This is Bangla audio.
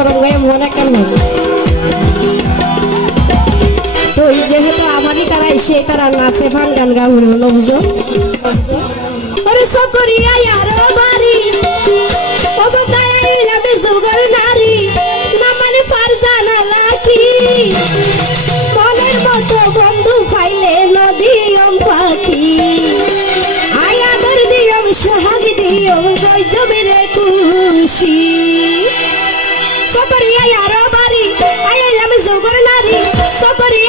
নরম গায়ে মনে কেন তো এই যেহেতু আমারই তারা এসে তারা নাচে ভান গান গা উড়ে বুঝো ওরে সকরিয়া আরো বাড়ি জোগাড় নারী না মানে ফারজানা লাকি মনের মতো বন্ধু পাইলে নদীয়ম পাখি আয়াদের দিয়ম সোহাগ দিয়ম জমিরে খুশি সকরিয়া আরো বাড়ি আয়ালাম জোগাড় নারী সকরি